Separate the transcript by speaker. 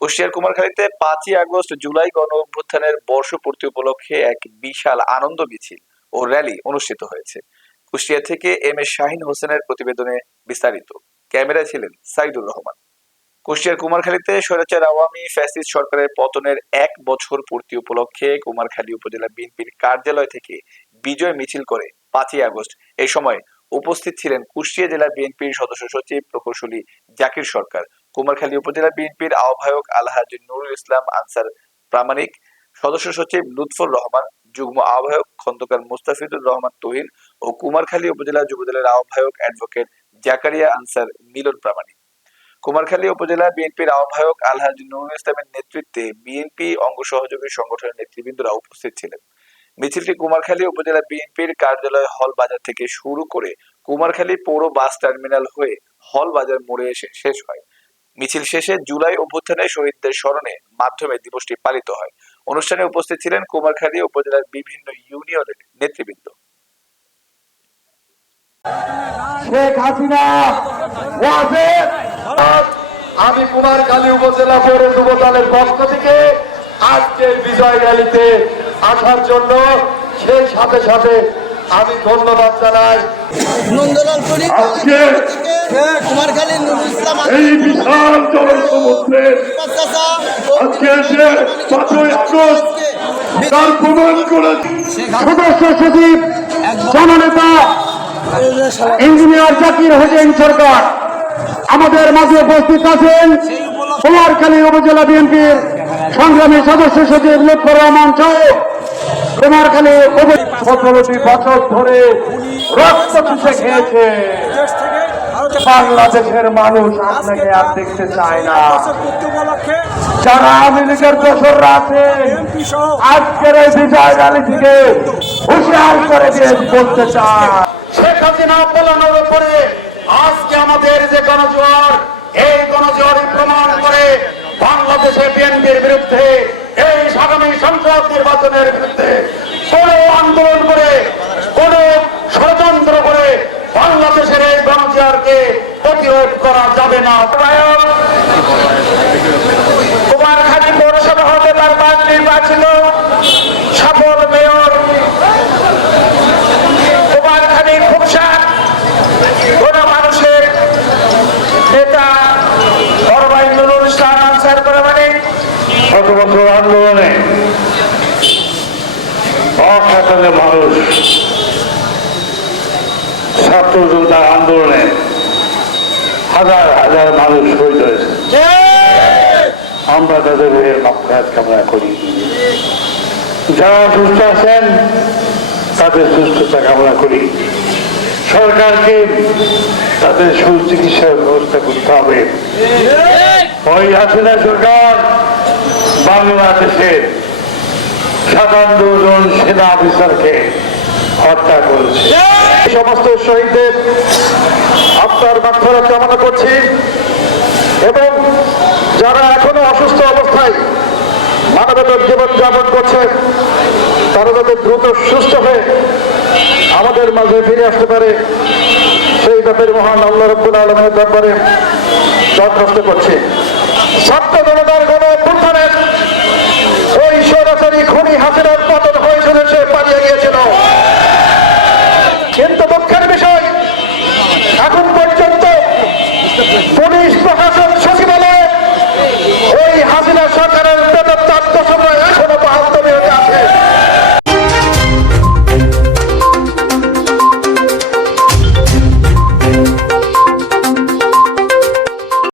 Speaker 1: কুষ্টিয়ার কুমারখালীতে পাঁচই আগস্ট জুলাই গণ অভ্যুত্থানের বর্ষপূর্তি উপলক্ষে এক বিশাল আনন্দ মিছিল ও র্যালি অনুষ্ঠিত হয়েছে। কুষ্টিয়া থেকে এম এস শাহিন হোসেনের প্রতিবেদনে বিস্তারিত। ক্যামেরায় ছিলেন সাইদুর রহমান। কুষ্টিয়ার কুমারখালীতে স্বৈরাচার আওয়ামী ফ্যাসিস্ট সরকারের পতনের এক বছর পূর্তি উপলক্ষে কুমারখালী উপজেলা বিএনপির কার্যালয় থেকে বিজয় মিছিল করে পাঁচই আগস্ট। এই সময় উপস্থিত ছিলেন কুষ্টিয়া জেলা বিএনপির সদস্য সচিব প্রকৌশলী জাকির সরকার। কুমারখালী উপজেলা বিএনপির আহ্বায়ক আলহাজ নুরুল ইসলাম আনসার প্রামাণিক সদস্য সচিব লুৎফর রহমান, যুগ্ম আহ্বায়ক খন্দকার মুস্তাফিজুর রহমান তহির ও কুমারখালী উপজেলা যুবদলের আহ্বায়ক অ্যাডভোকেট জাকারিয়া আনসার মিলন প্রামাণিক। কুমারখালী উপজেলা বিএনপির আহ্বায়ক আলহাজ নুরুল ইসলামের নেতৃত্বে বিএনপি অঙ্গ সহযোগী সংগঠনের নেতৃবৃন্দরা উপস্থিত ছিলেন। মিছিলটি কুমারখালী উপজেলা বিএনপির কার্যালয় হল বাজার থেকে শুরু করে কুমারখালী পৌর বাস টার্মিনাল হয়ে হল বাজার মোড়ে এসে শেষ হয়। মিছিল শেষে জুলাই অভ্যুত্থানে শহীদদের স্মরণে মাধ্যমে দিবসটি পালিত হয়। অনুষ্ঠানে উপস্থিত ছিলেন কুমারখালী উপজেলার বিভিন্ন ইউনিয়নের নেতৃবৃন্দ।
Speaker 2: শেখ হাসিনা আমি কুমারখালী উপজেলা পৌর যুব দলের পক্ষ থেকে আজকের বিজয় র্যালিতে আসার জন্য সেই সাথে সাথে আমি ধন্যবাদ জানাই।
Speaker 3: নন্দলাল কুমারখালী
Speaker 2: এই বিশাল জনসমুদ্রে আজকে যে পাঁচই আগস্ট তার প্রমাণ করে সদস্য সচিব জননেতা ইঞ্জিনিয়ার জাকির হোসেন সরকার আমাদের মাঝে উপস্থিত আছেন। কুমারখালী উপজেলা বিএনপির সংগ্রামী সদস্য সচিব লুৎফর রহমান সহ কুমারখালী সতেরোটি বছর ধরে রক্ত খেয়েছে। বাংলাদেশের মানুষ আপনাকে আর দেখতে চায় না। যারা আওয়ামী লীগের দোসররা আছে আজকের এই বিজয় র্যালি থেকে হুঁশিয়ার করে দিয়ে বলতে চায়। শেখ হাসিনা পালানোর উপরে আজকে আমাদের যে গণজোয়ার এই গণজোয়ারই প্রমাণ করে বাংলাদেশে বিএনপির বিরুদ্ধে এই আগামী সংসদ নির্বাচনের বিরুদ্ধে কোন আন্দোলন করে কোন ষড়যন্ত্র করে বাংলাদেশের এই গণজোয়ারকে প্রতিরোধ না কুমারখালী পৌরসভা হতে বারবার নির্বাচিত সফল মেয়র। কুমারখালী খুবসা কোন মানুষের নেতা বড়ভাই নুরুল ইসলাম আনসার করে মানে।
Speaker 4: শত বছর আন্দোলনে অখ্যাতনে মানুষ ছাত্র আন্দোলনে হাজার হাজার মানুষ শহীদ হয়েছে। আমরা তাদের হয়ে মাফাত কামনা করি। যারা সুস্থ আছেন, তাদের সুস্থতা কামনা করি। সরকারকে তাদের সুচিকিৎসার ব্যবস্থা করতে হবে। ওই হাসিনা সরকার বাংলাদেশের সাতান্ন জন সেনা অফিসারকে হত্যা করেছে।
Speaker 2: সমস্ত শহীদদের আপনার মাত্রা কামনা করছি। এবং যারা এখনও অসুস্থ অবস্থায় মানবতার জীবন যাপন করছে তারা যাতে দ্রুত সুস্থ হয়ে আমাদের মাঝে ফিরে আসতে পারে, সেই ব্যাপারে মহান আল্লাহ রব্বুল আলমের দরবারে দরখাস্ত করছি। ছাত্র জনতার গণ অভ্যুত্থানের ওই সরাসরি খনি হাসিনার পুলিশ প্রশাসন সচিবালয় ওই হাসিনা সরকারের বেতন